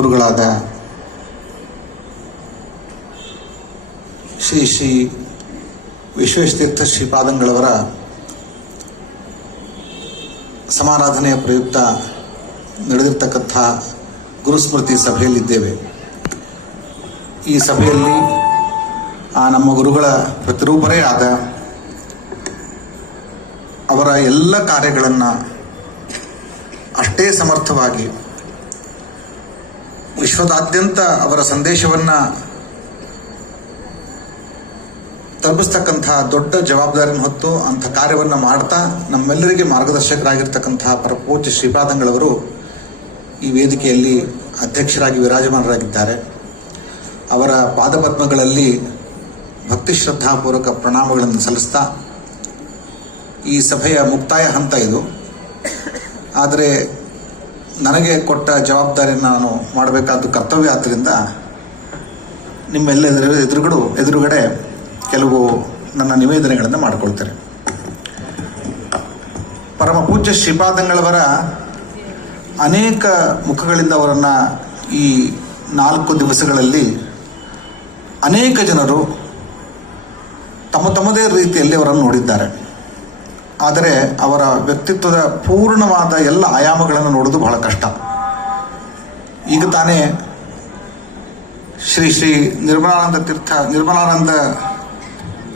ಗುರುಗಳಾದ ಶ್ರೀ ಶ್ರೀ ವಿಶ್ವೇಶತೀರ್ಥ ಶ್ರೀಪಾದಂಗಳವರ ಸಮಾರಾಧನೆಯ ಪ್ರಯುಕ್ತ ನಡೆದಿರ್ತಕ್ಕಂಥ ಗುರುಸ್ಮೃತಿ ಸಭೆಯಲ್ಲಿದ್ದೇವೆ. ಈ ಸಭೆಯಲ್ಲಿ ಆ ನಮ್ಮ ಗುರುಗಳ ಪ್ರತಿರೂಪರೇ ಆದ ಅವರ ಎಲ್ಲ ಕಾರ್ಯಗಳನ್ನು ಅಷ್ಟೇ ಸಮರ್ಥವಾಗಿ ವಿಶ್ವದಾದ್ಯಂತ ಅವರ ಸಂದೇಶವನ್ನು ತಲುಪಿಸ್ತಕ್ಕಂಥ ದೊಡ್ಡ ಜವಾಬ್ದಾರಿಯನ್ನು ಹೊತ್ತು ಅಂಥ ಕಾರ್ಯವನ್ನು ಮಾಡ್ತಾ ನಮ್ಮೆಲ್ಲರಿಗೆ ಮಾರ್ಗದರ್ಶಕರಾಗಿರ್ತಕ್ಕಂಥ ಪರಪೂಜ್ಯ ಶ್ರೀಪಾದಂಗಳವರು ಈ ವೇದಿಕೆಯಲ್ಲಿ ಅಧ್ಯಕ್ಷರಾಗಿ ವಿರಾಜಮಾನರಾಗಿದ್ದಾರೆ. ಅವರ ಪಾದಪದ್ಮಗಳಲ್ಲಿ ಭಕ್ತಿ ಶ್ರದ್ಧಾಪೂರ್ವಕ ಪ್ರಣಾಮಗಳನ್ನು ಸಲ್ಲಿಸ್ತಾ ಈ ಸಭೆಯ ಮುಕ್ತಾಯ ಹಂತ ಇದು. ಆದರೆ ನನಗೆ ಕೊಟ್ಟ ಜವಾಬ್ದಾರಿಯನ್ನು ನಾನು ಮಾಡಬೇಕಾದ ಕರ್ತವ್ಯ ಆದ್ದರಿಂದ ನಿಮ್ಮೆಲ್ಲ ಎದುರುಗಡು, ಎದುರುಗಡೆ ಕೆಲವು ನನ್ನ ನಿವೇದನೆಗಳನ್ನು ಮಾಡಿಕೊಳ್ತೇನೆ. ಪರಮ ಪೂಜ್ಯ ಶ್ರೀಪಾದಂಗಳವರ ಅನೇಕ ಮುಖಗಳಿಂದ ಅವರನ್ನು ಈ ನಾಲ್ಕು ದಿವಸಗಳಲ್ಲಿ ಅನೇಕ ಜನರು ತಮ್ಮ ತಮ್ಮದೇ ರೀತಿಯಲ್ಲಿ ಅವರನ್ನು ನೋಡಿದ್ದಾರೆ. ಆದರೆ ಅವರ ವ್ಯಕ್ತಿತ್ವದ ಪೂರ್ಣವಾದ ಎಲ್ಲ ಆಯಾಮಗಳನ್ನು ನೋಡೋದು ಬಹಳ ಕಷ್ಟ. ಈಗ ತಾನೇ ಶ್ರೀ ಶ್ರೀ ನಿರ್ಮಲಾನಂದ ತೀರ್ಥ, ನಿರ್ಮಲಾನಂದ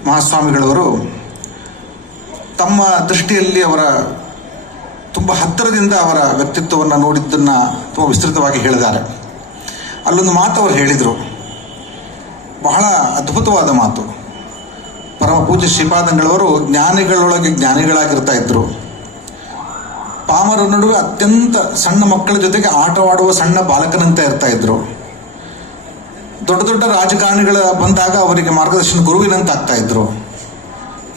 ಮಹಾಸ್ವಾಮಿಗಳವರು ತಮ್ಮ ದೃಷ್ಟಿಯಲ್ಲಿ ಅವರ ತುಂಬ ಹತ್ತಿರದಿಂದ ಅವರ ವ್ಯಕ್ತಿತ್ವವನ್ನು ನೋಡಿದ್ದನ್ನು ತುಂಬ ವಿಸ್ತೃತವಾಗಿ ಹೇಳಿದ್ದಾರೆ. ಅಲ್ಲೊಂದು ಮಾತು ಅವರು ಹೇಳಿದರು. ಬಹಳ ಅದ್ಭುತವಾದ ಮಾತು. ಪರಮ ಪೂಜ್ಯ ಶ್ರೀಪಾದಂಗಳವರು ಜ್ಞಾನಿಗಳೊಳಗೆ ಜ್ಞಾನಿಗಳಾಗಿರ್ತಾ ಇದ್ರು. ಪಾಮರ ನಡುವೆ ಅತ್ಯಂತ ಸಣ್ಣ ಮಕ್ಕಳ ಜೊತೆಗೆ ಆಟವಾಡುವ ಸಣ್ಣ ಬಾಲಕನಂತೆ ಇರ್ತಾ ಇದ್ರು. ದೊಡ್ಡ ದೊಡ್ಡ ರಾಜಕಾರಣಿಗಳ ಬಂದಾಗ ಅವರಿಗೆ ಮಾರ್ಗದರ್ಶನ ಗುರುವಿನಂತ ಆಗ್ತಾ ಇದ್ರು.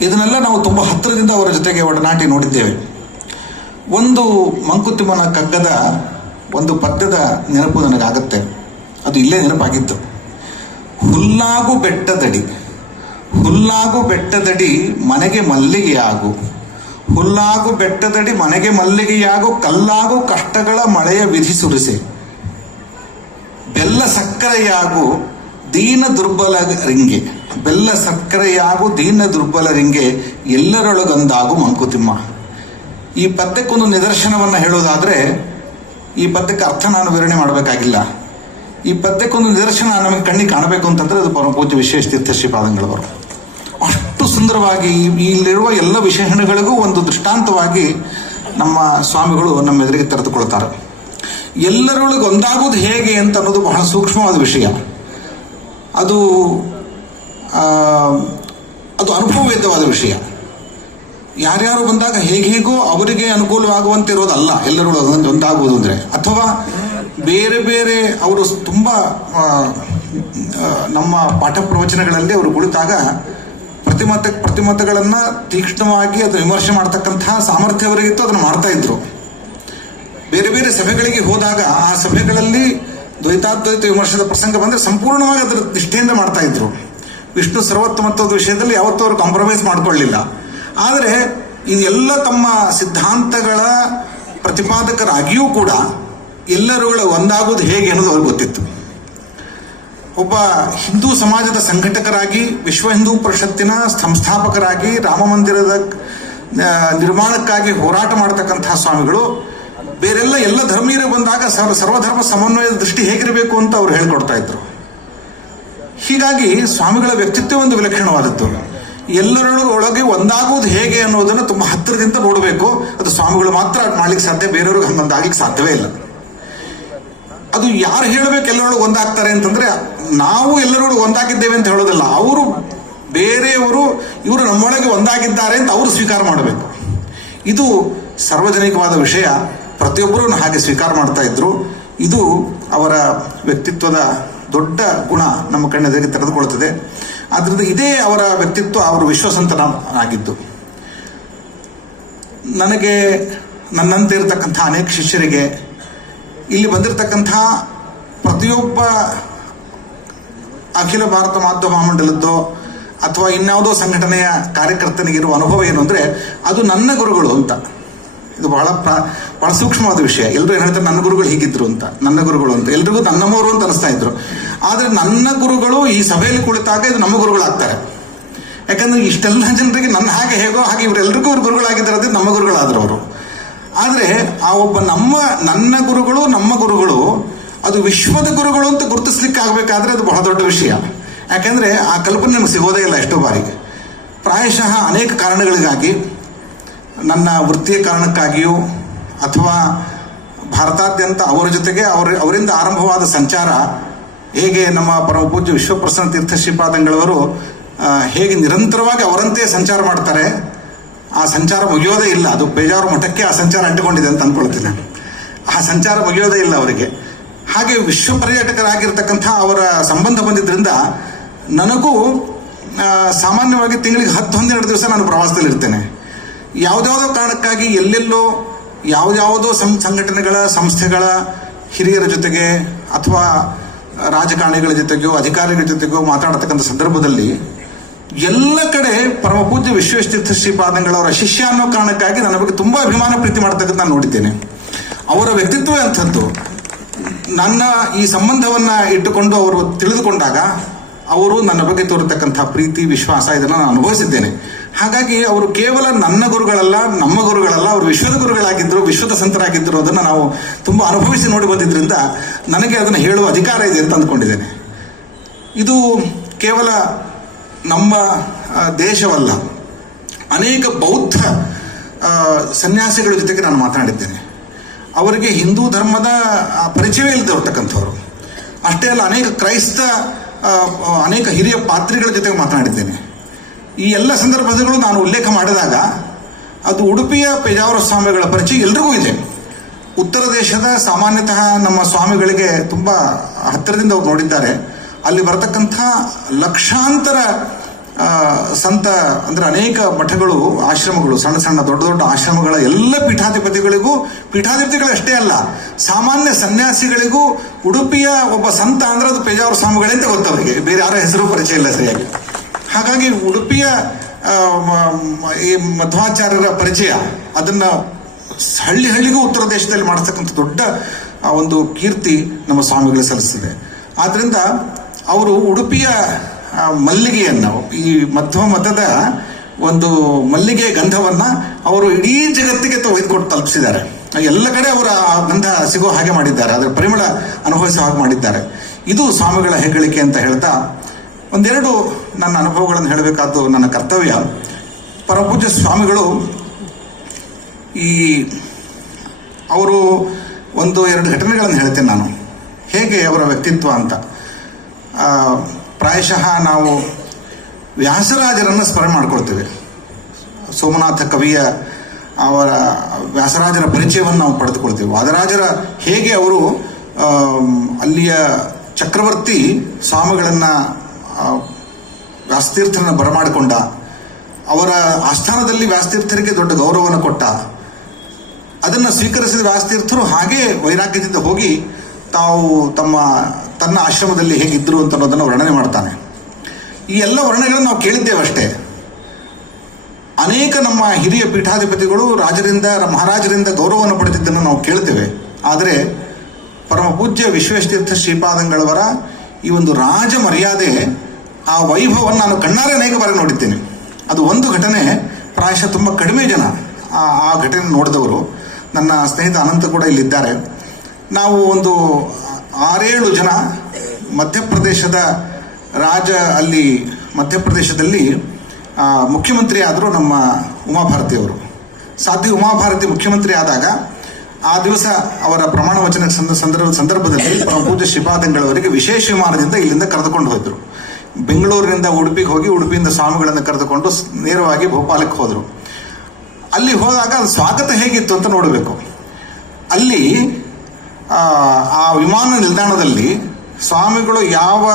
ಇದನ್ನೆಲ್ಲ ನಾವು ತುಂಬ ಹತ್ತಿರದಿಂದ ಅವರ ಜೊತೆಗೆ ಒಡನಾಟಿ ನೋಡಿದ್ದೇವೆ. ಒಂದು ಮಂಕುತಿಮ್ಮನ ಕಗ್ಗದ ಒಂದು ಪದ್ಯದ ನೆನಪು ನನಗಾಗುತ್ತೆ. ಅದು ಇಲ್ಲೇ ನೆನಪಾಗಿತ್ತು. ಹುಲ್ಲಾಗು ಬೆಟ್ಟದಡಿ. ಹುಲ್ಲಾಗು ಬೆಟ್ಟದಡಿ ಮನೆಗೆ ಮಲ್ಲಿಗೆಯಾಗು. ಹುಲ್ಲಾಗು ಬೆಟ್ಟದಡಿ ಮನೆಗೆ ಮಲ್ಲಿಗೆಯಾಗು, ಕಲ್ಲಾಗು ಕಷ್ಟಗಳ ಮಳೆಯ ವಿಧಿ ಸುರಿಸಿ. ಬೆಲ್ಲ ಸಕ್ಕರೆಯಾಗು ದೀನ ದುರ್ಬಲ ರಿಂಗೆ. ಬೆಲ್ಲ ಸಕ್ಕರೆಯಾಗು ದೀನ ದುರ್ಬಲ ರಿಂಗೆ ಎಲ್ಲರೊಳಗೊಂದಾಗು ಮಂಕುತಿಮ್ಮ. ಈ ಪದ್ಯಕ್ಕೊಂದು ನಿದರ್ಶನವನ್ನು ಹೇಳೋದಾದರೆ ಈ ಪದ್ಯಕ್ಕೆ ಅರ್ಥ ನಾನು ವಿವರಣೆ ಮಾಡಬೇಕಾಗಿಲ್ಲ. ಈ ಪದ್ಯಕ್ಕೊಂದು ನಿದರ್ಶನ ನಮಗೆ ಕಣ್ಣಿಗೆ ಕಾಣಬೇಕು ಅಂತಂದ್ರೆ ಅದು ಪರಮ ವಿಶೇಷ ತೀರ್ಥ ಶ್ರೀಪಾದಂಗಳವರು ಅಷ್ಟು ಸುಂದರವಾಗಿ ಇಲ್ಲಿರುವ ಎಲ್ಲ ವಿಶೇಷಣಗಳಿಗೂ ಒಂದು ದೃಷ್ಟಾಂತವಾಗಿ ನಮ್ಮ ಸ್ವಾಮಿಗಳು ನಮ್ಮ ಎದುರಿಗೆ ತೆರೆದುಕೊಳ್ತಾರೆ. ಎಲ್ಲರೊಳಗೆ ಒಂದಾಗೋದು ಹೇಗೆ ಅಂತ ಅನ್ನೋದು ಬಹಳ ಸೂಕ್ಷ್ಮವಾದ ವಿಷಯ. ಅದು ಅದು ಅನುಭವವೇದ್ಯವಾದ ವಿಷಯ. ಯಾರ್ಯಾರು ಬಂದಾಗ ಹೇಗೆ ಹೇಗೋ ಅವರಿಗೆ ಅನುಕೂಲವಾಗುವಂತೆ ಇರೋದಲ್ಲ ಎಲ್ಲರೂ ಒಂದಾಗುವುದು ಅಂದರೆ. ಅಥವಾ ಬೇರೆ ಬೇರೆ ಅವರು ತುಂಬ ನಮ್ಮ ಪಾಠ ಪ್ರವಚನಗಳಲ್ಲಿ ಅವರು ಕುಳಿತಾಗ ಪ್ರತಿಮತ, ಪ್ರತಿಮತಗಳನ್ನು ತೀಕ್ಷ್ಣವಾಗಿ ಅದನ್ನು ವಿಮರ್ಶೆ ಮಾಡ್ತಕ್ಕಂತಹ ಸಾಮರ್ಥ್ಯ ಅವರಿಗಿತ್ತು, ಅದನ್ನು ಮಾಡ್ತಾ ಇದ್ರು. ಬೇರೆ ಬೇರೆ ಸಭೆಗಳಿಗೆ ಹೋದಾಗ ಆ ಸಭೆಗಳಲ್ಲಿ ದ್ವೈತಾದ್ವೈತ ವಿಮರ್ಶದ ಪ್ರಸಂಗ ಬಂದರೆ ಸಂಪೂರ್ಣವಾಗಿ ಅದರ ನಿಷ್ಠೆಯಿಂದ ಮಾಡ್ತಾ ಇದ್ರು. ವಿಷ್ಣು ಸರ್ವೋತ್ತಮತ್ವದ ವಿಷಯದಲ್ಲಿ ಯಾವತ್ತೂ ಅವರು ಕಾಂಪ್ರಮೈಸ್ ಮಾಡಿಕೊಳ್ಳಿಲ್ಲ. ಆದರೆ ಇದೆಲ್ಲ ತಮ್ಮ ಸಿದ್ಧಾಂತಗಳ ಪ್ರತಿಪಾದಕರಾಗಿಯೂ ಕೂಡ ಎಲ್ಲರುಗಳ ಒಂದಾಗುವುದು ಹೇಗೆ ಅನ್ನೋದು ಅವ್ರಿಗೆ ಗೊತ್ತಿತ್ತು. ಒಬ್ಬ ಹಿಂದೂ ಸಮಾಜದ ಸಂಘಟಕರಾಗಿ, ವಿಶ್ವ ಹಿಂದೂ ಪರಿಷತ್ತಿನ ಸಂಸ್ಥಾಪಕರಾಗಿ, ರಾಮ ಮಂದಿರದ ನಿರ್ಮಾಣಕ್ಕಾಗಿ ಹೋರಾಟ ಮಾಡತಕ್ಕಂತಹ ಸ್ವಾಮಿಗಳು, ಬೇರೆಲ್ಲ ಎಲ್ಲ ಧರ್ಮೀಯರು ಬಂದಾಗ ಸರ್ವ, ಸರ್ವಧರ್ಮ ಸಮನ್ವಯದ ದೃಷ್ಟಿ ಹೇಗಿರಬೇಕು ಅಂತ ಅವ್ರು ಹೇಳ್ಕೊಡ್ತಾ ಇದ್ರು. ಹೀಗಾಗಿ ಸ್ವಾಮಿಗಳ ವ್ಯಕ್ತಿತ್ವ ಒಂದು ವಿಲಕ್ಷಣವಾದದ್ದು. ಎಲ್ಲರೊಳಗೆ ಒಳಗೆ ಒಂದಾಗುವುದು ಹೇಗೆ ಅನ್ನೋದನ್ನು ತುಂಬ ಹತ್ತಿರದಿಂದ ನೋಡಬೇಕು. ಅದು ಸ್ವಾಮಿಗಳು ಮಾತ್ರ ಮಾಡ್ಲಿಕ್ಕೆ ಸಾಧ್ಯ, ಬೇರೆಯವ್ರಿಗೆ ಹಂಗೊಂದಾಗ್ಲಿಕ್ಕೆ ಸಾಧ್ಯವೇ ಇಲ್ಲ. ಅದು ಯಾರು ಹೇಳಬೇಕು ಎಲ್ಲರೊಳಗೆ ಒಂದಾಗ್ತಾರೆ ಅಂತಂದ್ರೆ ನಾವು ಎಲ್ಲರೊಳಗೆ ಒಂದಾಗಿದ್ದೇವೆ ಅಂತ ಹೇಳೋದಿಲ್ಲ. ಅವರು ಬೇರೆಯವರು ಇವರು ನಮ್ಮೊಳಗೆ ಒಂದಾಗಿದ್ದಾರೆ ಅಂತ ಅವರು ಸ್ವೀಕಾರ ಮಾಡಬೇಕು. ಇದು ಸಾರ್ವಜನಿಕವಾದ ವಿಷಯ. ಪ್ರತಿಯೊಬ್ಬರೂ ಹಾಗೆ ಸ್ವೀಕಾರ ಮಾಡ್ತಾ ಇದ್ರು. ಇದು ಅವರ ವ್ಯಕ್ತಿತ್ವದ ದೊಡ್ಡ ಗುಣ ನಮ್ಮ ಕಣ್ಣೆದುರಿಗೆ ತೆಗೆದುಕೊಳ್ತದೆ ಆದ್ರಿಂದ ಇದೇ ಅವರ ವ್ಯಕ್ತಿತ್ವ ಅವರು ವಿಶ್ವಸಂತನ ಆಗಿದ್ದು ನನಗೆ ನನ್ನಂತೆ ಇರತಕ್ಕಂಥ ಅನೇಕ ಶಿಷ್ಯರಿಗೆ ಇಲ್ಲಿ ಬಂದಿರತಕ್ಕಂಥ ಪ್ರತಿಯೊಬ್ಬ ಅಖಿಲ ಭಾರತ ಮಾಧ್ಯಮ ಮಂಡಲದ್ದು ಅಥವಾ ಇನ್ಯಾವುದೋ ಸಂಘಟನೆಯ ಕಾರ್ಯಕರ್ತನಿಗಿರುವ ಅನುಭವ ಏನು ಅಂದರೆ ಅದು ನನ್ನ ಗುರುಗಳು ಅಂತ. ಇದು ಬಹಳ ಪ್ರಾ- ಬಹಳ ಸೂಕ್ಷ್ಮವಾದ ವಿಷಯ. ಎಲ್ಲರೂ ಏನು ಹೇಳ್ತಾರೆ? ನನ್ನ ಗುರುಗಳು ಹೀಗಿದ್ರು ಅಂತ. ನನ್ನ ಗುರುಗಳು ಅಂತ. ಎಲ್ರಿಗೂ ನನ್ನಮ್ಮವರು ಅಂತ ಅನಿಸ್ತಾ ಇದ್ರು. ಆದರೆ ನನ್ನ ಗುರುಗಳು ಈ ಸಭೆಯಲ್ಲಿ ಕುಳಿತಾಗ ಇದು ನಮ್ಮ ಗುರುಗಳಾಗ್ತಾರೆ. ಯಾಕಂದ್ರೆ ಇಷ್ಟೆಲ್ಲ ಜನರಿಗೆ ನನ್ನ ಹಾಗೆ ಹೇಗೋ ಹಾಗೆ ಇವರೆಲ್ಲರಿಗೂ ಅವ್ರ ಗುರುಗಳಾಗಿದ್ದಾರೆ ನಮ್ಮ ಗುರುಗಳಾದ್ರು ಅವರು ಆದರೆ ಆ ಒಬ್ಬ ನಮ್ಮ, ನನ್ನ ಗುರುಗಳು, ನಮ್ಮ ಗುರುಗಳು ಅದು ವಿಶ್ವದ ಗುರುಗಳು ಅಂತ ಗುರುತಿಸ್ಲಿಕ್ಕೆ ಆಗಬೇಕಾದ್ರೆ ಅದು ಬಹಳ ದೊಡ್ಡ ವಿಷಯ. ಯಾಕಂದ್ರೆ ಆ ಕಲ್ಪನೆ ನಮಗೆ ಸಿಗೋದೇ ಇಲ್ಲ ಎಷ್ಟೋ ಬಾರಿ ಪ್ರಾಯಶಃ ಅನೇಕ ಕಾರಣಗಳಿಗಾಗಿ, ನನ್ನ ವೃತ್ತಿಯ ಕಾರಣಕ್ಕಾಗಿಯೂ, ಅಥವಾ ಭಾರತಾದ್ಯಂತ ಅವರ ಜೊತೆಗೆ ಅವರ, ಅವರಿಂದ ಆರಂಭವಾದ ಸಂಚಾರ, ಹೇಗೆ ನಮ್ಮ ಪರಮ ಪೂಜ್ಯ ವಿಶ್ವಪ್ರಸನ್ನ ತೀರ್ಥ ಶ್ರೀಪಾದಂಗಳವರು ಹೇಗೆ ನಿರಂತರವಾಗಿ ಅವರಂತೆ ಸಂಚಾರ ಮಾಡ್ತಾರೆ ಆ ಸಂಚಾರ ಮುಗಿಯೋದೇ ಇಲ್ಲ. ಅದು ಬೇಜಾರು ಮಠಕ್ಕೆ ಆ ಸಂಚಾರ ಅಂಟಿಕೊಂಡಿದೆ ಅಂತ ಅನ್ಕೊಳ್ತೀನಿ. ಆ ಸಂಚಾರ ಮುಗಿಯೋದೇ ಇಲ್ಲ ಅವರಿಗೆ. ಹಾಗೆ ವಿಶ್ವ ಪರ್ಯಾಟಕರಾಗಿರ್ತಕ್ಕಂಥ ಅವರ ಸಂಬಂಧ ಬಂದಿದ್ದರಿಂದ ನನಗೂ ಸಾಮಾನ್ಯವಾಗಿ ತಿಂಗಳಿಗೆ ಹತ್ತು, ಹನ್ನೆರಡು ದಿವಸ ನಾನು ಪ್ರವಾಸದಲ್ಲಿ ಇರ್ತೇನೆ. ಯಾವುದ್ಯಾವುದೋ ಕಾರಣಕ್ಕಾಗಿ ಎಲ್ಲೆಲ್ಲೋ ಯಾವುದ್ಯಾವುದೋ ಸಂ, ಸಂಘಟನೆಗಳ, ಸಂಸ್ಥೆಗಳ ಹಿರಿಯರ ಜೊತೆಗೆ ಅಥವಾ ರಾಜಕಾರಣಿಗಳ ಜೊತೆಗೋ, ಅಧಿಕಾರಿಗಳ ಜೊತೆಗೋ ಮಾತಾಡತಕ್ಕಂಥ ಸಂದರ್ಭದಲ್ಲಿ ಎಲ್ಲ ಕಡೆ ಪರಮ ಪೂಜ್ಯ ವಿಶ್ವೇಶ್ತೀರ್ಥ ಶ್ರೀಪಾದಂಗಳವರ ಶಿಷ್ಯ ಅನ್ನೋ ಕಾರಣಕ್ಕಾಗಿ ನನ್ನ ಬಗ್ಗೆ ತುಂಬಾ ಅಭಿಮಾನ ಪ್ರೀತಿ ಮಾಡ್ತಕ್ಕಂಥ ನಾನು ನೋಡಿದ್ದೇನೆ. ಅವರ ವ್ಯಕ್ತಿತ್ವ ಎಂಥದ್ದು? ನನ್ನ ಈ ಸಂಬಂಧವನ್ನ ಇಟ್ಟುಕೊಂಡು ಅವರು ತಿಳಿದುಕೊಂಡಾಗ ಅವರು ನನ್ನ ಬಗ್ಗೆ ತೋರತಕ್ಕಂಥ ಪ್ರೀತಿ, ವಿಶ್ವಾಸ ಇದನ್ನು ನಾನು ಅನುಭವಿಸಿದ್ದೇನೆ. ಹಾಗಾಗಿ ಅವರು ಕೇವಲ ನನ್ನ ಗುರುಗಳಲ್ಲ, ನಮ್ಮ ಗುರುಗಳಲ್ಲ, ಅವರು ವಿಶ್ವದ ಗುರುಗಳಾಗಿದ್ದರು ವಿಶ್ವದ ಸಂತರಾಗಿದ್ದರು ಅದನ್ನು ನಾವು ತುಂಬ ಅನುಭವಿಸಿ ನೋಡಿ ಬಂದಿದ್ದರಿಂದ ನನಗೆ ಅದನ್ನು ಹೇಳುವ ಅಧಿಕಾರ ಇದೆ ಅಂತ ಅಂದ್ಕೊಂಡಿದ್ದೇನೆ. ಇದು ಕೇವಲ ನಮ್ಮ ದೇಶವಲ್ಲ. ಅನೇಕ ಬೌದ್ಧ ಸನ್ಯಾಸಿಗಳ ಜೊತೆಗೆ ನಾನು ಮಾತನಾಡಿದ್ದೇನೆ. ಅವರಿಗೆ ಹಿಂದೂ ಧರ್ಮದ ಪರಿಚಯವೇ ಇಲ್ಲದೆ ಇರ್ತಕ್ಕಂಥವ್ರು. ಅಷ್ಟೇ ಅಲ್ಲ, ಅನೇಕ ಕ್ರೈಸ್ತ ಅನೇಕ ಹಿರಿಯ ಪಾತ್ರಿಗಳ ಜೊತೆಗೆ ಮಾತನಾಡಿದ್ದೇನೆ. ಈ ಎಲ್ಲ ಸಂದರ್ಭಗಳು ನಾನು ಉಲ್ಲೇಖ ಮಾಡಿದಾಗ, ಅದು ಉಡುಪಿಯ ಪೇಜಾವರ ಸ್ವಾಮಿಗಳ ಪರಿಚಯ ಎಲ್ರಿಗೂ ಇದೆ. ಉತ್ತರ ದೇಶದ ಸಾಮಾನ್ಯತಃ ನಮ್ಮ ಸ್ವಾಮಿಗಳಿಗೆ ತುಂಬ ಹತ್ತಿರದಿಂದ ಅವ್ರು ನೋಡಿದ್ದಾರೆ. ಅಲ್ಲಿ ಬರತಕ್ಕಂಥ ಲಕ್ಷಾಂತರ ಸಂತ ಅಂದ್ರೆ ಅನೇಕ ಮಠಗಳು, ಆಶ್ರಮಗಳು, ಸಣ್ಣ ಸಣ್ಣ ದೊಡ್ಡ ದೊಡ್ಡ ಆಶ್ರಮಗಳ ಎಲ್ಲ ಪೀಠಾಧಿಪತಿಗಳಿಗೂ ಪೀಠಾಧಿಪತಿಗಳಷ್ಟೇ ಅಲ್ಲ, ಸಾಮಾನ್ಯ ಸನ್ಯಾಸಿಗಳಿಗೂ ಉಡುಪಿಯ ಒಬ್ಬ ಸಂತ ಅಂದ್ರೆ ಅದು ಪೇಜಾವರ ಸ್ವಾಮಿಗಳೇ ಅಂತ ಗೊತ್ತವರಿಗೆ ಬೇರೆ ಯಾರ ಹೆಸರು ಪರಿಚಯ ಇಲ್ಲ ಸರಿಯಾಗಿ. ಹಾಗಾಗಿ ಉಡುಪಿಯ ಈ ಮಧ್ವಾಚಾರ್ಯರ ಪರಿಚಯ, ಅದನ್ನ ಹಳ್ಳಿ ಹಳ್ಳಿಗೂ ಉತ್ತರ ದೇಶದಲ್ಲಿ ಮಾಡಿಸ್ತಕ್ಕಂಥ ದೊಡ್ಡ ಒಂದು ಕೀರ್ತಿ ನಮ್ಮ ಸ್ವಾಮಿಗಳು ಸಲ್ಲಿಸಿದೆ ಆದ್ರಿಂದ ಅವರು ಉಡುಪಿಯ ಆ, ಮಲ್ಲಿಗೆಯನ್ನ ಈ ಮಧ್ವ ಮತದ ಒಂದು ಮಲ್ಲಿಗೆ ಗಂಧವನ್ನ ಅವರು ಇಡೀ ಜಗತ್ತಿಗೆ ಒಯ್ದುಕೊಟ್ಟು ತಲುಪಿಸಿದ್ದಾರೆ. ಎಲ್ಲ ಕಡೆ ಅವರ ಆ ಗಂಧ ಸಿಗೋ ಹಾಗೆ ಮಾಡಿದ್ದಾರೆ. ಅದರ ಪರಿಮಳ ಅನುಭವಿಸೋ ಹಾಗೆ ಮಾಡಿದ್ದಾರೆ. ಇದು ಸ್ವಾಮಿಗಳ ಹೆಗ್ಗಳಿಕೆ ಅಂತ ಹೇಳ್ತಾ ಒಂದೆರಡು ನನ್ನ ಅನುಭವಗಳನ್ನು ಹೇಳಬೇಕಾದ್ದು ನನ್ನ ಕರ್ತವ್ಯ. ಪರಪೂಜ್ಯ ಸ್ವಾಮಿಗಳು ಈ ಅವರು ಒಂದು ಎರಡು ಘಟನೆಗಳನ್ನು ಹೇಳ್ತೇನೆ ನಾನು. ಹೇಗೆ ಅವರ ವ್ಯಕ್ತಿತ್ವ ಅಂತ. ಪ್ರಾಯಶಃ ನಾವು ವ್ಯಾಸರಾಜರನ್ನು ಸ್ಮರಣೆ ಮಾಡ್ಕೊಳ್ತೇವೆ. ಸೋಮನಾಥ ಕವಿಯ ಅವರ ವ್ಯಾಸರಾಜರ ಪರಿಚಯವನ್ನು ನಾವು ಪಡೆದುಕೊಳ್ತೇವೆ. ವಾದರಾಜರ ಹೇಗೆ ಅವರು ಅಲ್ಲಿಯ ಚಕ್ರವರ್ತಿ ಸ್ವಾಮಿಗಳನ್ನು ವ್ಯಾಸತೀರ್ಥರನ್ನು ಬರಮಾಡಿಕೊಂಡ, ಅವರ ಆಸ್ಥಾನದಲ್ಲಿ ವ್ಯಾಸತೀರ್ಥರಿಗೆ ದೊಡ್ಡ ಗೌರವವನ್ನು ಕೊಟ್ಟ, ಅದನ್ನು ಸ್ವೀಕರಿಸಿದ ವ್ಯಾಸತೀರ್ಥರು ಹಾಗೆ ವೈರಾಗ್ಯದಿಂದ ಹೋಗಿ ತಾವು ತಮ್ಮ, ತನ್ನ ಆಶ್ರಮದಲ್ಲಿ ಹೇಗಿದ್ದರು ಅಂತ ಅನ್ನೋದನ್ನು ವರ್ಣನೆ ಮಾಡ್ತಾನೆ. ಈ ಎಲ್ಲ ವರ್ಣನೆಗಳನ್ನು ನಾವು ಕೇಳಿದ್ದೇವಷ್ಟೇ ಅನೇಕ ನಮ್ಮ ಹಿರಿಯ ಪೀಠಾಧಿಪತಿಗಳು ರಾಜರಿಂದ, ಮಹಾರಾಜರಿಂದ ಗೌರವವನ್ನು ಪಡೆದಿದ್ದನ್ನು ನಾವು ಕೇಳ್ತೇವೆ ಆದರೆ ಪರಮ ಪೂಜ್ಯ ವಿಶ್ವೇಶತೀರ್ಥ ಶ್ರೀಪಾದಂಗಳವರ ಈ ಒಂದು ರಾಜ ಮರ್ಯಾದೆ, ಆ ವೈಭವವನ್ನು ನಾನು ಕಣ್ಣಾರೆ ಅನೇಕ ಬಾರಿ ನೋಡಿದ್ದೇನೆ. ಅದು ಒಂದು ಘಟನೆ, ಪ್ರಾಯಶಃ ತುಂಬ ಕಡಿಮೆ ಜನ ಆ ಘಟನೆ ನೋಡಿದವರು. ನನ್ನ ಸ್ನೇಹಿತ ಅನಂತ ಕೂಡ ಇಲ್ಲಿದ್ದಾರೆ. ನಾವು ಒಂದು ಆರೇಳು ಜನ ಮಧ್ಯಪ್ರದೇಶದ ರಾಜ ಅಲ್ಲಿ ಮಧ್ಯಪ್ರದೇಶದಲ್ಲಿ ಮುಖ್ಯಮಂತ್ರಿ ಆದರು ನಮ್ಮ ಉಮಾಭಾರತಿಯವರು ಸಾಧ್ವಿ ಉಮಾಭಾರತಿ ಮುಖ್ಯಮಂತ್ರಿ ಆದಾಗ ಆ ದಿವಸ ಅವರ ಪ್ರಮಾಣ ವಚನ ಸಂದ- ಸಂದರ್ಭ, ಸಂದರ್ಭದಲ್ಲಿ ಪೂಜೆ ಶ್ರೀಪಾದಂಗಳವರಿಗೆ ವಿಶೇಷ ವಿಮಾನದಿಂದ ಇಲ್ಲಿಂದ ಕರೆದುಕೊಂಡು ಹೋದರು. ಬೆಂಗಳೂರಿನಿಂದ ಉಡುಪಿಗೆ ಹೋಗಿ ಉಡುಪಿಯಿಂದ ಸ್ವಾಮಿಗಳನ್ನು ಕರೆದುಕೊಂಡು ನೇರವಾಗಿ ಭೋಪಾಲಕ್ಕೆ ಹೋದರು. ಅಲ್ಲಿ ಹೋದಾಗ ಸ್ವಾಗತ ಹೇಗಿತ್ತು ಅಂತ ನೋಡಬೇಕು. ಅಲ್ಲಿ ಆ, ವಿಮಾನ ನಿಲ್ದಾಣದಲ್ಲಿ ಸ್ವಾಮಿಗಳು ಯಾವ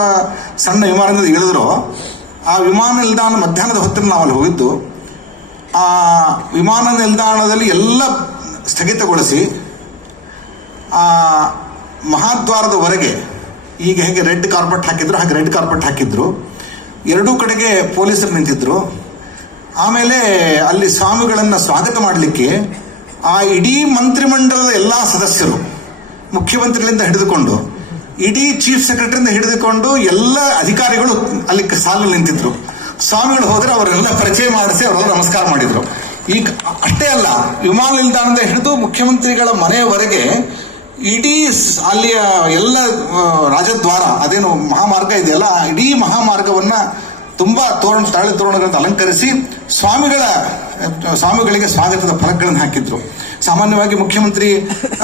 ಸಣ್ಣ ವಿಮಾನದಿಂದ ಇಳಿದ್ರೋ ಆ ವಿಮಾನ ನಿಲ್ದಾಣ ಮಧ್ಯಾಹ್ನದ ಹೊತ್ತಿನ ನಾವು ಅಲ್ಲಿ ಹೋಗಿದ್ದು ಆ ವಿಮಾನ ನಿಲ್ದಾಣದಲ್ಲಿ ಎಲ್ಲ ಸ್ಥಗಿತಗೊಳಿಸಿ ಆ ಮಹಾದ್ವಾರದವರೆಗೆ ಈಗ ಹೇಗೆ ರೆಡ್ ಕಾರ್ಪೆಟ್ ಹಾಕಿದ್ರು ಹಾಗೆ ರೆಡ್ ಕಾರ್ಪೆಟ್ ಹಾಕಿದ್ರು. ಎರಡೂ ಕಡೆಗೆ ಪೊಲೀಸರು ನಿಂತಿದ್ರು. ಆಮೇಲೆ ಅಲ್ಲಿ ಸ್ವಾಮಿಗಳನ್ನು ಸ್ವಾಗತ ಮಾಡಲಿಕ್ಕೆ ಆ ಇಡೀ ಮಂತ್ರಿಮಂಡಲದ ಎಲ್ಲಾ ಸದಸ್ಯರು ಮುಖ್ಯಮಂತ್ರಿಗಳಿಂದ ಹಿಡಿದುಕೊಂಡು, ಇಡೀ ಚೀಫ್ ಸೆಕ್ರೆಟರಿಯಿಂದ ಹಿಡಿದುಕೊಂಡು ಎಲ್ಲ ಅಧಿಕಾರಿಗಳು ಅಲ್ಲಿ ಸಾಲು ನಿಂತಿದ್ರು. ಸ್ವಾಮಿಗಳು ಹೋದ್ರೆ ಅವರೆಲ್ಲ ಪರಿಚಯ ಮಾಡಿಸಿ ಅವರೆಲ್ಲ ನಮಸ್ಕಾರ ಮಾಡಿದ್ರು. ಈಗ ಅಷ್ಟೇ ಅಲ್ಲ, ವಿಮಾನ ನಿಲ್ದಾಣದಿಂದ ಹಿಡಿದು ಮುಖ್ಯಮಂತ್ರಿಗಳ ಮನೆಯವರೆಗೆ ಇಡೀ ಅಲ್ಲಿಯ ಎಲ್ಲ ರಾಜದ್ವಾರ, ಅದೇನು ಮಹಾಮಾರ್ಗ ಇದೆಯಲ್ಲ, ಇಡೀ ಮಹಾಮಾರ್ಗವನ್ನ ತುಂಬಾ ತೋರಣ ತಾಳೆ ತೋರಣಗಳನ್ನು ಅಲಂಕರಿಸಿ ಸ್ವಾಮಿಗಳ, ಸ್ವಾಮಿಗಳಿಗೆ ಸ್ವಾಗತದ ಫಲಕಗಳನ್ನು ಹಾಕಿದ್ರು. ಸಾಮಾನ್ಯವಾಗಿ ಮುಖ್ಯಮಂತ್ರಿ,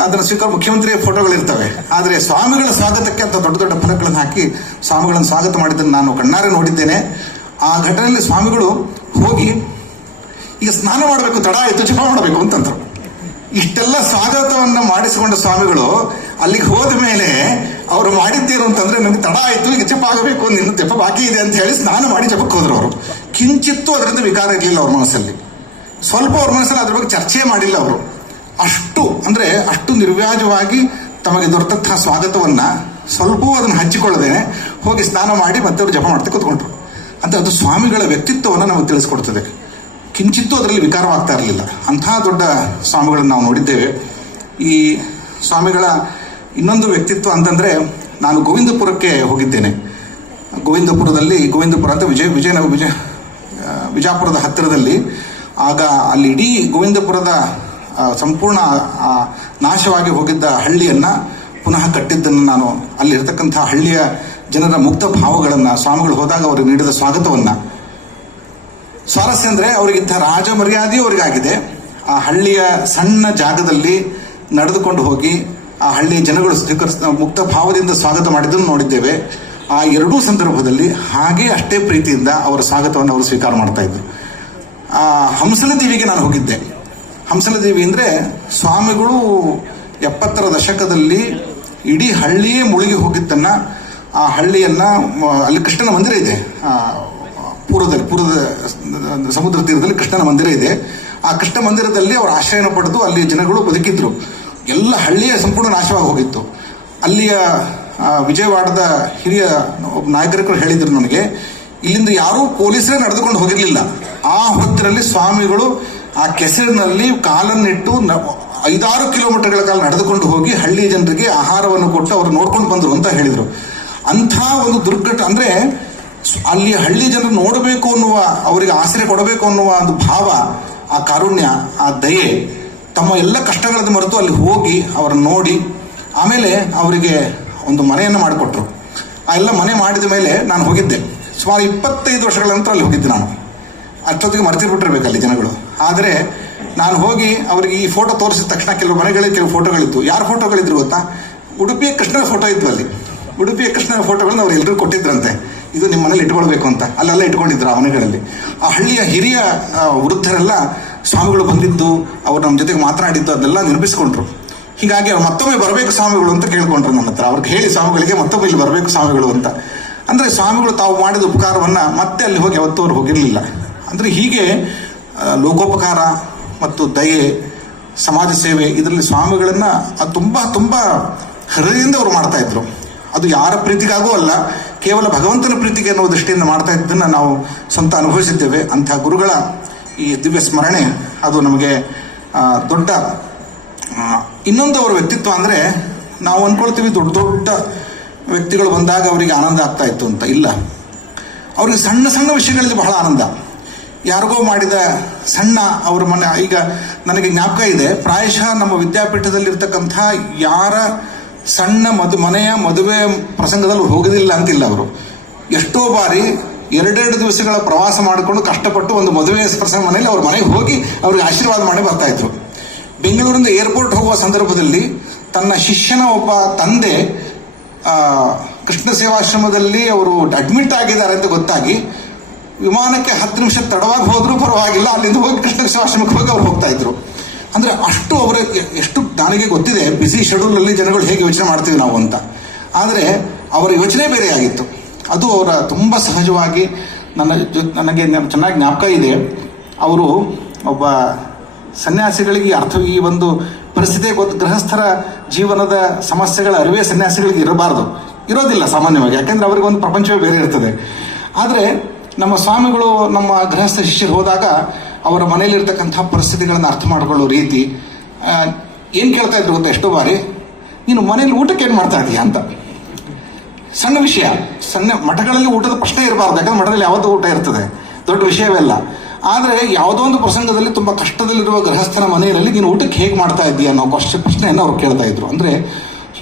ಅದನ್ನು ಸ್ವೀಕಾರ ಮುಖ್ಯಮಂತ್ರಿಯ ಫೋಟೋಗಳಿರ್ತವೆ. ಆದರೆ ಸ್ವಾಮಿಗಳ ಸ್ವಾಗತಕ್ಕೆ ಅಂತ ದೊಡ್ಡ ದೊಡ್ಡ ಫಲಕಗಳನ್ನು ಹಾಕಿ ಸ್ವಾಮಿಗಳನ್ನು ಸ್ವಾಗತ ಮಾಡಿದ್ದನ್ನು ನಾನು ಕಣ್ಣಾರೆ ನೋಡಿದ್ದೇನೆ. ಆ ಘಟನೆಯಲ್ಲಿ ಸ್ವಾಮಿಗಳು ಹೋಗಿ, ಈಗ ಸ್ನಾನ ಮಾಡಬೇಕು, ತಡ ಆಯಿತು ಜಪ ಮಾಡಬೇಕು, ಅಂತಂದ್ರು. ಇಷ್ಟೆಲ್ಲ ಸ್ವಾಗತವನ್ನ ಮಾಡಿಸಿಕೊಂಡ ಸ್ವಾಮಿಗಳು ಅಲ್ಲಿಗೆ ಹೋದ ಮೇಲೆ ಅವರು ಮಾಡಿದ್ದೇನು ಅಂತಂದ್ರೆ, ನನಗೆ ತಡ ಆಯ್ತು, ಈಗ ಜಪ ಆಗಬೇಕು, ನಿನ್ನ ಜಪ ಬಾಕಿ ಇದೆ ಅಂತ ಹೇಳಿ ಸ್ನಾನ ಮಾಡಿ ಜಪಕ್ಕೆ ಹೋದ್ರು ಅವರು. ಕಿಂಚಿತ್ತು ಅದರಿಂದ ವಿಕಾರ ಇರಲಿಲ್ಲ ಅವ್ರ ಮನಸ್ಸಲ್ಲಿ. ಸ್ವಲ್ಪ ಅವ್ರ ಮನಸ್ಸಲ್ಲಿ ಅದ್ರ ಬಗ್ಗೆ ಚರ್ಚೆ ಮಾಡಿಲ್ಲ ಅವರು. ಅಷ್ಟು, ಅಂದ್ರೆ ಅಷ್ಟು ನಿರ್ವ್ಯಾಜವಾಗಿ ತಮಗೆ ದೊರೆತಂತಹ ಸ್ವಾಗತವನ್ನ ಸ್ವಲ್ಪವೂ ಅದನ್ನು ಹಂಚಿಕೊಳ್ಳದೇನೆ. ಹೋಗಿ ಸ್ನಾನ ಮಾಡಿ ಮತ್ತೆ ಅವರು ಜಪ ಮಾಡ್ತಾ ಕೂತ್ಕೊಂಡ್ರು. ಅಂತ ಅದು ಸ್ವಾಮಿಗಳ ವ್ಯಕ್ತಿತ್ವವನ್ನು ನಮಗೆ ತಿಳಿಸ್ಕೊಡ್ತದೆ ಕಿಂಚಿತ್ತೂ ಅದರಲ್ಲಿ ವಿಕಾರವಾಗ್ತಾ ಇರಲಿಲ್ಲ. ಅಂತಹ ದೊಡ್ಡ ಸ್ವಾಮಿಗಳನ್ನು ನಾವು ನೋಡಿದ್ದೇವೆ. ಈ ಸ್ವಾಮಿಗಳ ಇನ್ನೊಂದು ವ್ಯಕ್ತಿತ್ವ ಅಂತಂದ್ರೆ ನಾನು ಗೋವಿಂದಪುರಕ್ಕೆ ಹೋಗಿದ್ದೇನೆ. ಗೋವಿಂದಪುರದಲ್ಲಿ, ಗೋವಿಂದಪುರ ಅಂತ ವಿಜಯ, ವಿಜಯನಗರ, ವಿಜಯ ವಿಜಾಪುರದ ಹತ್ತಿರದಲ್ಲಿ. ಆಗ ಅಲ್ಲಿ ಇಡೀ ಗೋವಿಂದಪುರದ ಸಂಪೂರ್ಣ ನಾಶವಾಗಿ ಹೋಗಿದ್ದ ಹಳ್ಳಿಯನ್ನ ಪುನಃ ಕಟ್ಟಿದ್ದನ್ನು ನಾನು ಅಲ್ಲಿರ್ತಕ್ಕಂಥ ಹಳ್ಳಿಯ ಜನರ ಮುಕ್ತ ಭಾವಗಳನ್ನು, ಸ್ವಾಮಿಗಳು ಹೋದಾಗ ಅವರು ನೀಡಿದ ಸ್ವಾಗತವನ್ನ. ಸ್ವಾರಸ್ಯ ಅಂದರೆ ಅವರಿಗಿದ್ದ ರಾಜ ಮರ್ಯಾದೆಯೂ ಅವರಿಗಾಗಿದೆ. ಆ ಹಳ್ಳಿಯ ಸಣ್ಣ ಜಾಗದಲ್ಲಿ ನಡೆದುಕೊಂಡು ಹೋಗಿ ಆ ಹಳ್ಳಿಯ ಜನಗಳು ಸ್ವೀಕರಿಸ, ಮುಕ್ತ ಭಾವದಿಂದ ಸ್ವಾಗತ ಮಾಡಿದ್ದನ್ನು ನೋಡಿದ್ದೇವೆ. ಆ ಎರಡೂ ಸಂದರ್ಭದಲ್ಲಿ ಹಾಗೆ ಅಷ್ಟೇ ಪ್ರೀತಿಯಿಂದ ಅವರ ಸ್ವಾಗತವನ್ನು ಅವರು ಸ್ವೀಕಾರ ಮಾಡ್ತಾ ಇದ್ದರು ಆ ಹಂಸಲ ದೇವಿಗೆ ನಾನು ಹೋಗಿದ್ದೆ. ಹಂಸಲ ಅಂದರೆ ಸ್ವಾಮಿಗಳು ಎಪ್ಪತ್ತರ ದಶಕದಲ್ಲಿ ಇಡೀ ಹಳ್ಳಿಯೇ ಮುಳುಗಿ ಹೋಗಿದ್ದನ್ನ, ಆ ಹಳ್ಳಿಯನ್ನ ಅಲ್ಲಿ ಕೃಷ್ಣನ ಮಂದಿರ ಇದೆ. ಪೂರ್ವದಲ್ಲಿ, ಪೂರ್ವದ ಸಮುದ್ರ ತೀರದಲ್ಲಿ ಕೃಷ್ಣನ ಮಂದಿರ ಇದೆ. ಆ ಕೃಷ್ಣ ಮಂದಿರದಲ್ಲಿ ಅವರು ಆಶ್ರಯನ ಪಡೆದು ಅಲ್ಲಿ ಜನಗಳು ಬದುಕಿದ್ರು. ಎಲ್ಲ ಹಳ್ಳಿಯ ಸಂಪೂರ್ಣ ನಾಶವಾಗಿ ಹೋಗಿತ್ತು. ಅಲ್ಲಿಯ ವಿಜಯವಾಡದ ಹಿರಿಯ ಒಬ್ಬ ನಾಯಕರು ಹೇಳಿದ್ರು ನನಗೆ, ಇಲ್ಲಿಂದ ಯಾರೂ ಪೊಲೀಸರೇ ನಡೆದುಕೊಂಡು ಹೋಗಿರಲಿಲ್ಲ. ಆ ಹೊತ್ತಿನಲ್ಲಿ ಸ್ವಾಮಿಗಳು ಆ ಕೆಸರಿನಲ್ಲಿ ಕಾಲನ್ನಿಟ್ಟು ಐದಾರು ಕಿಲೋಮೀಟರ್ಗಳ ಕಾಲ ನಡೆದುಕೊಂಡು ಹೋಗಿ ಹಳ್ಳಿ ಜನರಿಗೆ ಆಹಾರವನ್ನು ಕೊಟ್ಟು ಅವರು ನೋಡ್ಕೊಂಡು ಬಂದರು ಅಂತ ಹೇಳಿದರು. ಅಂಥ ಒಂದು ದುರ್ಘಟ ಅಂದ್ರೆ ಅಲ್ಲಿ ಹಳ್ಳಿ ಜನರು ನೋಡಬೇಕು ಅನ್ನುವ, ಅವರಿಗೆ ಆಸರೆ ಕೊಡಬೇಕು ಅನ್ನುವ ಒಂದು ಭಾವ, ಆ ಕಾರುಣ್ಯ, ಆ ದಯೆ, ತಮ್ಮ ಎಲ್ಲ ಕಷ್ಟಗಳನ್ನು ಮರೆತು ಅಲ್ಲಿ ಹೋಗಿ ಅವರನ್ನು ನೋಡಿ, ಆಮೇಲೆ ಅವರಿಗೆ ಒಂದು ಮನೆಯನ್ನು ಮಾಡಿಕೊಟ್ರು. ಆ ಎಲ್ಲ ಮನೆ ಮಾಡಿದ ಮೇಲೆ ನಾನು ಹೋಗಿದ್ದೆ. ಸುಮಾರು ಇಪ್ಪತ್ತೈದು ವರ್ಷಗಳ ನಂತರ ಅಲ್ಲಿ ಹೋಗಿದ್ದೆ ನಾನು. ಅಷ್ಟೊತ್ತಿಗೆ ಮರೆತಿರ್ಬಿಟ್ಟಿರ್ಬೇಕು ಅಲ್ಲಿ ಜನಗಳು. ಆದರೆ ನಾನು ಹೋಗಿ ಅವರಿಗೆ ಈ ಫೋಟೋ ತೋರಿಸಿದ ತಕ್ಷಣ ಕೆಲವು ಮನೆಗಳಿಗೆ ಕೆಲವು ಫೋಟೋಗಳಿತ್ತು ಯಾರು ಫೋಟೋಗಳಿದ್ರು ಗೊತ್ತಾ? ಉಡುಪಿಯ ಕೃಷ್ಣನ ಫೋಟೋ ಇದ್ವು ಅಲ್ಲಿ ಉಡುಪಿಯ ಕೃಷ್ಣನ ಫೋಟೋಗಳನ್ನ ಅವ್ರು ಎಲ್ಲರೂ ಕೊಟ್ಟಿದ್ರಂತೆ. ಇದು ನಿಮ್ಮ ಮನೇಲಿ ಇಟ್ಕೊಳ್ಬೇಕು ಅಂತ. ಅಲ್ಲೆಲ್ಲ ಇಟ್ಕೊಂಡಿದ್ರು ಆ ಮನೆಗಳಲ್ಲಿ. ಆ ಹಳ್ಳಿಯ ಹಿರಿಯ ವೃದ್ಧರೆಲ್ಲ ಸ್ವಾಮಿಗಳು ಬಂದಿದ್ದು, ಅವ್ರು ನಮ್ಮ ಜೊತೆಗೆ ಮಾತನಾಡಿದ್ದು ಅದನ್ನೆಲ್ಲ ನೆನಪಿಸ್ಕೊಂಡ್ರು. ಹೀಗಾಗಿ ಅವ್ರು ಮತ್ತೊಮ್ಮೆ ಬರಬೇಕು ಸ್ವಾಮಿಗಳು ಅಂತ ಕೇಳ್ಕೊಂಡ್ರು ನನ್ನ ಹತ್ರ. ಅವ್ರಿಗೆ ಹೇಳಿ ಸ್ವಾಮಿಗಳಿಗೆ ಮತ್ತೊಮ್ಮೆ ಇಲ್ಲಿ ಬರಬೇಕು ಸ್ವಾಮಿಗಳು ಅಂತ. ಅಂದ್ರೆ ಸ್ವಾಮಿಗಳು ತಾವು ಮಾಡಿದ ಉಪಕಾರವನ್ನ ಮತ್ತೆ ಅಲ್ಲಿ ಹೋಗಿ ಯಾವತ್ತೂ ಅವ್ರು ಹೋಗಿರಲಿಲ್ಲ. ಅಂದ್ರೆ ಹೀಗೆ ಲೋಕೋಪಕಾರ ಮತ್ತು ದಯೆ, ಸಮಾಜ ಸೇವೆ, ಇದರಲ್ಲಿ ಸ್ವಾಮಿಗಳನ್ನ ಅದು ತುಂಬಾ ತುಂಬಾ ಹೃದಯದಿಂದ ಅವರು ಮಾಡ್ತಾ ಇದ್ರು. ಅದು ಯಾರ ಪ್ರೀತಿಗಾಗೂ ಅಲ್ಲ, ಕೇವಲ ಭಗವಂತನ ಪ್ರೀತಿಗೆ ಅನ್ನೋ ದೃಷ್ಟಿಯಿಂದ ಮಾಡ್ತಾ ಇದ್ದನ್ನು ನಾವು ಸ್ವಂತ ಅನುಭವಿಸಿದ್ದೇವೆ. ಅಂಥ ಗುರುಗಳ ಈ ದಿವ್ಯ ಸ್ಮರಣೆ, ಅದು ನಮಗೆ ದೊಡ್ಡ ಇನ್ನೊಂದು ಅವರ ವ್ಯಕ್ತಿತ್ವ ಅಂದ್ರೆ, ನಾವು ಅನ್ಕೊಳ್ತೀವಿ ದೊಡ್ಡ ದೊಡ್ಡ ವ್ಯಕ್ತಿಗಳು ಬಂದಾಗ ಅವರಿಗೆ ಆನಂದ ಆಗ್ತಾ ಇತ್ತು ಅಂತ. ಇಲ್ಲ. ಅವ್ರಿಗೆ ಸಣ್ಣ ಸಣ್ಣ ವಿಷಯಗಳಲ್ಲಿ ಬಹಳ ಆನಂದ. ಯಾರಿಗೋ ಮಾಡಿದ ಸಣ್ಣ ಅವರ ಮನೆ, ಈಗ ನನಗೆ ಜ್ಞಾಪಕ ಇದೆ, ಪ್ರಾಯಶಃ ನಮ್ಮ ವಿದ್ಯಾಪೀಠದಲ್ಲಿರ್ತಕ್ಕಂಥ ಯಾರ ಸಣ್ಣ ಮದು, ಮನೆಯ ಮದುವೆ ಪ್ರಸಂಗದಲ್ಲಿ ಹೋಗೋದಿಲ್ಲ ಅಂತಿಲ್ಲ ಅವರು. ಎಷ್ಟೋ ಬಾರಿ ಎರಡೆರಡು ದಿವಸಗಳ ಪ್ರವಾಸ ಮಾಡಿಕೊಂಡು ಕಷ್ಟಪಟ್ಟು ಒಂದು ಮದುವೆ ಪ್ರಸಂಗ ಮನೆಯಲ್ಲಿ ಅವ್ರ ಮನೆಗೆ ಹೋಗಿ ಅವ್ರಿಗೆ ಆಶೀರ್ವಾದ ಮಾಡಿ ಬರ್ತಾ ಇದ್ರು. ಬೆಂಗಳೂರಿಂದ ಏರ್ಪೋರ್ಟ್ ಹೋಗುವ ಸಂದರ್ಭದಲ್ಲಿ ತನ್ನ ಶಿಷ್ಯನ ಒಬ್ಬ ತಂದೆ ಕೃಷ್ಣ ಸೇವಾಶ್ರಮದಲ್ಲಿ ಅವರು ಅಡ್ಮಿಟ್ ಆಗಿದ್ದಾರೆ ಅಂತ ಗೊತ್ತಾಗಿ ವಿಮಾನಕ್ಕೆ ಹತ್ತು ನಿಮಿಷ ತಡವಾಗಿ ಹೋದರೂ ಪರವಾಗಿಲ್ಲ, ಅಲ್ಲಿಂದ ಹೋಗಿ ಕೃಷ್ಣ ಹೋಗಿ ಅವ್ರು ಹೋಗ್ತಾ ಇದ್ರು. ಅಂದ್ರೆ ಅಷ್ಟು ಅವರ ಎಷ್ಟು ನನಗೆ ಗೊತ್ತಿದೆ ಬಿಸಿ ಶೆಡ್ಯೂಲ್ ಅಲ್ಲಿ ಜನಗಳು ಹೇಗೆ ಯೋಚನೆ ಮಾಡ್ತೀವಿ ನಾವು ಅಂತ. ಆದರೆ ಅವರ ಯೋಚನೆ ಬೇರೆ ಆಗಿತ್ತು. ಅದು ಅವರ ತುಂಬ ಸಹಜವಾಗಿ ನನ್ನ ನನಗೆ ಚೆನ್ನಾಗಿ ಜ್ಞಾಪಕ ಇದೆ. ಅವರು ಒಬ್ಬ ಸನ್ಯಾಸಿಗಳಿಗೆ ಅರ್ಥ, ಈ ಒಂದು ಪರಿಸ್ಥಿತಿ ಗೊತ್ತು ಗೃಹಸ್ಥರ ಜೀವನದ ಸಮಸ್ಯೆಗಳ ಅರಿವೇ ಸನ್ಯಾಸಿಗಳಿಗೆ ಇರಬಾರದು. ಇರೋದಿಲ್ಲ ಸಾಮಾನ್ಯವಾಗಿ, ಯಾಕೆಂದ್ರೆ ಅವರಿಗೆ ಒಂದು ಪ್ರಪಂಚವೇ ಬೇರೆ ಇರ್ತದೆ. ಆದರೆ ನಮ್ಮ ಸ್ವಾಮಿಗಳು ನಮ್ಮ ಗೃಹಸ್ಥ ಶಿಷ್ಯರು ಹೋದಾಗ ಅವರ ಮನೆಯಲ್ಲಿರ್ತಕ್ಕಂಥ ಪರಿಸ್ಥಿತಿಗಳನ್ನು ಅರ್ಥ ಮಾಡಿಕೊಳ್ಳೋ ರೀತಿ ಏನು ಕೇಳ್ತಾ ಇದ್ರು ಗೊತ್ತಾ? ಎಷ್ಟೋ ಬಾರಿ, ನೀನು ಮನೆಯಲ್ಲಿ ಊಟಕ್ಕೆ ಏನು ಮಾಡ್ತಾ ಇದೀಯಾ? ಅಂತ. ಸಣ್ಣ ವಿಷಯ. ಸಣ್ಣ ಮಠಗಳಲ್ಲಿ ಊಟದ ಪ್ರಶ್ನೆ ಇರಬಾರ್ದು, ಯಾಕಂದ್ರೆ ಮಠದಲ್ಲಿ ಯಾವತ್ತೂ ಊಟ ಇರ್ತದೆ. ದೊಡ್ಡ ವಿಷಯವಲ್ಲ ಆದರೆ ಯಾವುದೋ ಒಂದು ಪ್ರಸಂಗದಲ್ಲಿ ತುಂಬ ಕಷ್ಟದಲ್ಲಿರುವ ಗೃಹಸ್ಥನ ಮನೆಯಲ್ಲಿ ನೀನು ಊಟಕ್ಕೆ ಹೇಗೆ ಮಾಡ್ತಾ ಇದ್ದೀಯ ಅನ್ನೋ ಕ್ವಶ್ ಪ್ರಶ್ನೆಯನ್ನು ಅವ್ರು ಕೇಳ್ತಾ ಇದ್ರು. ಅಂದರೆ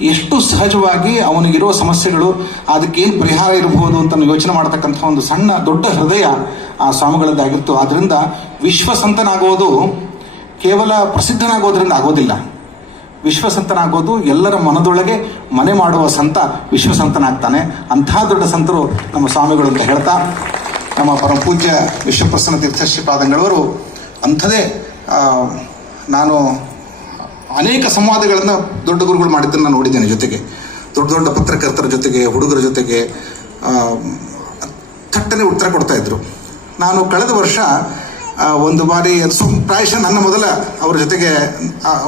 ಎಷ್ಟು ಸಹಜವಾಗಿ ಅವನಿಗಿರೋ ಸಮಸ್ಯೆಗಳು ಅದಕ್ಕೇನು ಪರಿಹಾರ ಇರಬಹುದು ಅಂತ ಯೋಚನೆ ಮಾಡ್ತಕ್ಕಂಥ ಒಂದು ಸಣ್ಣ, ದೊಡ್ಡ ಹೃದಯ ಆ ಸ್ವಾಮಿಗಳದ್ದಾಗಿತ್ತು. ಆದ್ದರಿಂದ ವಿಶ್ವಸಂತನಾಗೋದು ಕೇವಲ ಪ್ರಸಿದ್ಧನಾಗೋದ್ರಿಂದ ಆಗೋದಿಲ್ಲ. ವಿಶ್ವಸಂತನಾಗೋದು ಎಲ್ಲರ ಮನದೊಳಗೆ ಮನೆ ಮಾಡುವ ಸಂತ ವಿಶ್ವಸಂತನಾಗ್ತಾನೆ. ಅಂಥ ದೊಡ್ಡ ಸಂತರು ನಮ್ಮ ಸ್ವಾಮಿಗಳು ಅಂತ ಹೇಳ್ತಾ, ನಮ್ಮ ಪರಮ ಪೂಜ್ಯ ವಿಶ್ವಪ್ರಸನ್ನ ತೀರ್ಥ ಶ್ರೀಪಾದಂಗಳವರು ಅಂಥದೇ ನಾನು ಅನೇಕ ಸಂವಾದಗಳನ್ನು ದೊಡ್ಡ ಗುರುಗಳು ಮಾಡಿದ್ದನ್ನು ನಾನು ನೋಡಿದ್ದೇನೆ ಜೊತೆಗೆ. ದೊಡ್ಡ ದೊಡ್ಡ ಪತ್ರಕರ್ತರ ಜೊತೆಗೆ, ಹುಡುಗರ ಜೊತೆಗೆ ಥಟ್ಟನೆ ಉತ್ತರ ಕೊಡ್ತಾ ಇದ್ದರು ನಾನು ಕಳೆದ ವರ್ಷ ಒಂದು ಬಾರಿ ಸೊ, ಪ್ರಾಯಶಃ ನನ್ನ ಮೊದಲ ಅವರ ಜೊತೆಗೆ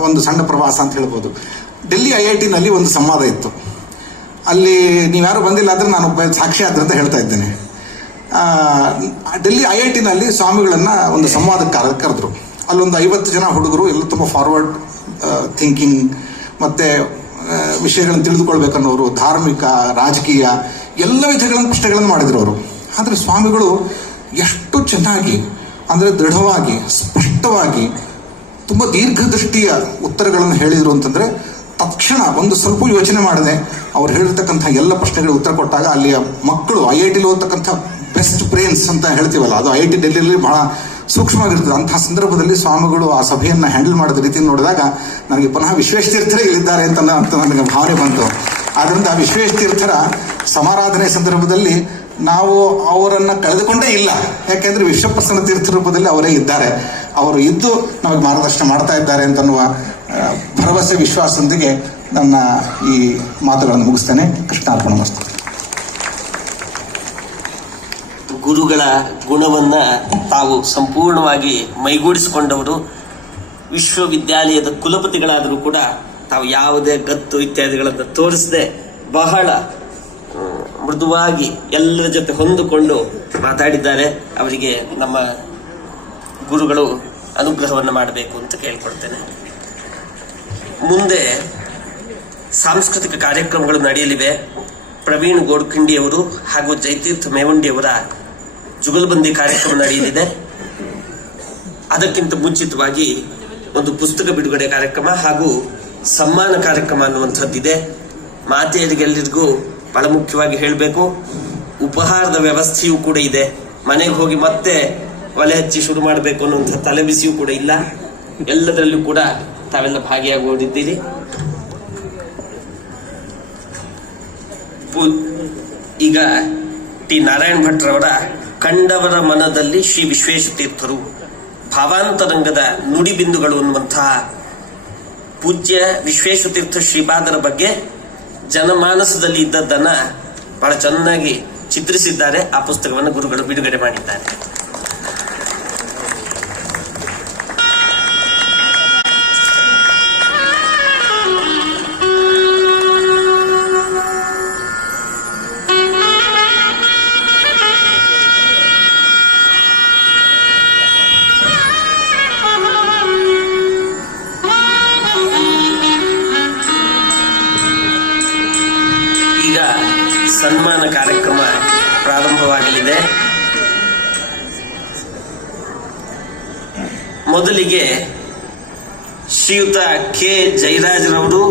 ಒಂದು ಸಣ್ಣ ಪ್ರವಾಸ ಅಂತ ಹೇಳ್ಬೋದು. ಡೆಲ್ಲಿ ಐ ಐ ಟಿನಲ್ಲಿ ಒಂದು ಸಂವಾದ ಇತ್ತು. ಅಲ್ಲಿ ನೀವ್ಯಾರು ಬಂದಿಲ್ಲ ಅಂದರೆ ನಾನು ಸಾಕ್ಷಿ ಆದ್ರೆ ಅಂತ ಹೇಳ್ತಾ ಇದ್ದೇನೆ. ಡೆಲ್ಲಿ ಐ ಐ ಟಿನಲ್ಲಿ ಸ್ವಾಮಿಗಳನ್ನು ಒಂದು ಸಂವಾದಕ್ಕೆ ಕರೆ ಕರೆದ್ರು. ಅಲ್ಲೊಂದು ಐವತ್ತು ಜನ ಹುಡುಗರು, ಎಲ್ಲ ತುಂಬ ಫಾರ್ವರ್ಡ್ ಥಿಂಕಿಂಗ್ ಮತ್ತು ವಿಷಯಗಳನ್ನು ತಿಳಿದುಕೊಳ್ಬೇಕನ್ನೋರು, ಧಾರ್ಮಿಕ, ರಾಜಕೀಯ, ಎಲ್ಲ ವಿಧಗಳ ಪ್ರಶ್ನೆಗಳನ್ನು ಮಾಡಿದ್ರು ಅವರು ಆದರೆ ಸ್ವಾಮಿಗಳು ಎಷ್ಟು ಚೆನ್ನಾಗಿ, ಅಂದರೆ ದೃಢವಾಗಿ, ಸ್ಪಷ್ಟವಾಗಿ, ತುಂಬ ದೀರ್ಘದೃಷ್ಟಿಯ ಉತ್ತರಗಳನ್ನು ಹೇಳಿದರು ಅಂತಂದರೆ, ತಕ್ಷಣ ಒಂದು ಸ್ವಲ್ಪ ಯೋಚನೆ ಮಾಡದೆ ಅವ್ರು ಹೇಳಿರ್ತಕ್ಕಂಥ ಎಲ್ಲ ಪ್ರಶ್ನೆಗಳಿಗೆ ಉತ್ತರ ಕೊಟ್ಟಾಗ ಅಲ್ಲಿಯ ಮಕ್ಕಳು, ಐ ಐ ಟಿಲಿ ಓದ್ತಕ್ಕಂಥ ಬೆಸ್ಟ್ ಬ್ರೇನ್ಸ್ ಅಂತ ಹೇಳ್ತೀವಲ್ಲ, ಅದು ಐ ಐ ಟಿ ಡೆಲ್ಲಿಯಲ್ಲಿ ಬಹಳ ಸೂಕ್ಷ್ಮವಾಗಿರ್ತದೆ. ಅಂತಹ ಸಂದರ್ಭದಲ್ಲಿ ಸ್ವಾಮಿಗಳು ಆ ಸಭೆಯನ್ನು ಹ್ಯಾಂಡಲ್ ಮಾಡಿದ ರೀತಿ ನೋಡಿದಾಗ ನನಗೆ ಪುನಃ ವಿಶ್ವೇಶತೀರ್ಥರೇ ಇಲ್ಲಿದ್ದಾರೆ ಅಂತ ಅಂತ ನನಗೆ ಭಾವನೆ ಬಂತು. ಆದ್ದರಿಂದ ವಿಶ್ವೇಶ ತೀರ್ಥರ ಸಮಾರಾಧನೆ ಸಂದರ್ಭದಲ್ಲಿ ನಾವು ಅವರನ್ನು ಕಳೆದುಕೊಂಡೇ ಇಲ್ಲ. ಯಾಕೆಂದ್ರೆ ವಿಶ್ವಪ್ರಸನ್ನ ತೀರ್ಥ ರೂಪದಲ್ಲಿ ಅವರೇ ಇದ್ದಾರೆ. ಅವರು ಇದ್ದು ನಮಗೆ ಮಾರ್ಗದರ್ಶನ ಮಾಡ್ತಾ ಇದ್ದಾರೆ ಅಂತನ್ನುವ ಭರವಸೆ, ವಿಶ್ವಾಸದೊಂದಿಗೆ ನನ್ನ ಈ ಮಾತುಗಳನ್ನು ಮುಗಿಸ್ತೇನೆ. ಕೃಷ್ಣಾರ್ಪಣ ಮಸ್ತು ಗುರುಗಳ ಗುಣವನ್ನ ತಾವು ಸಂಪೂರ್ಣವಾಗಿ ಮೈಗೂಡಿಸಿಕೊಂಡವರು, ವಿಶ್ವವಿದ್ಯಾಲಯದ ಕುಲಪತಿಗಳಾದರೂ ಕೂಡ ತಾವು ಯಾವುದೇ ಗತ್ತು ಇತ್ಯಾದಿಗಳನ್ನು ತೋರಿಸದೆ ಬಹಳ ಮೃದುವಾಗಿ ಎಲ್ಲರ ಜೊತೆ ಹೊಂದಿಕೊಂಡು ಮಾತಾಡಿದ್ದಾರೆ. ಅವರಿಗೆ ನಮ್ಮ ಗುರುಗಳು ಅನುಗ್ರಹವನ್ನು ಮಾಡಬೇಕು ಅಂತ ಕೇಳ್ಕೊಳ್ತೇನೆ. ಮುಂದೆ ಸಾಂಸ್ಕೃತಿಕ ಕಾರ್ಯಕ್ರಮಗಳು ನಡೆಯಲಿವೆ. ಪ್ರವೀಣ್ ಗೋಡ್ಖಿಂಡಿಯವರು ಹಾಗೂ ಜಯತೀರ್ಥ ಮೇವಂಡಿಯವರ ಜುಗಲ್ಬಂದಿ ಕಾರ್ಯಕ್ರಮ ನಡೆಯಲಿದೆ. ಅದಕ್ಕಿಂತ ಮುಂಚಿತವಾಗಿ ಒಂದು ಪುಸ್ತಕ ಬಿಡುಗಡೆ ಕಾರ್ಯಕ್ರಮ ಹಾಗೂ ಸಮ್ಮಾನ ಕಾರ್ಯಕ್ರಮ ಅನ್ನುವಂಥದ್ದಿದೆ. ಮಾತೆಯರಿಗೆಲ್ಲರಿಗೂ ಬಹಳ ಮುಖ್ಯವಾಗಿ ಹೇಳಬೇಕು. ಉಪಹಾರದ ವ್ಯವಸ್ಥೆಯೂ ಕೂಡ ಇದೆ. ಮನೆಗೆ ಹೋಗಿ ಮತ್ತೆ ಒಲೆ ಹಚ್ಚಿ ಶುರು ಮಾಡಬೇಕು ಅನ್ನುವಂಥ ತಲೆಬಿಸಿಯೂ ಕೂಡ ಇಲ್ಲ. ಎಲ್ಲದರಲ್ಲೂ ಕೂಡ ತಾವೆಲ್ಲ ಭಾಗಿಯಾಗೋದಿದ್ದೀರಿ. ಈಗ ಟಿ ನಾರಾಯಣ ಭಟ್ರವರ ಕಂಡವರ ಮನದಲ್ಲಿ ಶ್ರೀ ವಿಶ್ವೇಶತೀರ್ಥರು ಭಾವಾಂತರಂಗದ ನುಡಿಬಿಂದುಗಳು ಅನ್ನುವಂತಹ ಪೂಜ್ಯ ವಿಶ್ವೇಶತೀರ್ಥ ಶ್ರೀಪಾದರ ಬಗ್ಗೆ ಜನಮಾನಸದಲ್ಲಿ ಇದ್ದದ್ದನ್ನ ಬಹಳ ಚೆನ್ನಾಗಿ ಚಿತ್ರಿಸಿದ್ದಾರೆ. ಆ ಪುಸ್ತಕವನ್ನು ಗುರುಗಳು ಬಿಡುಗಡೆ ಮಾಡಿದ್ದಾರೆ. ಮೊದಲಿಗೆ ಶ್ರೀಯುತ ಕೆ ಜಯರಾಜ್ರವರು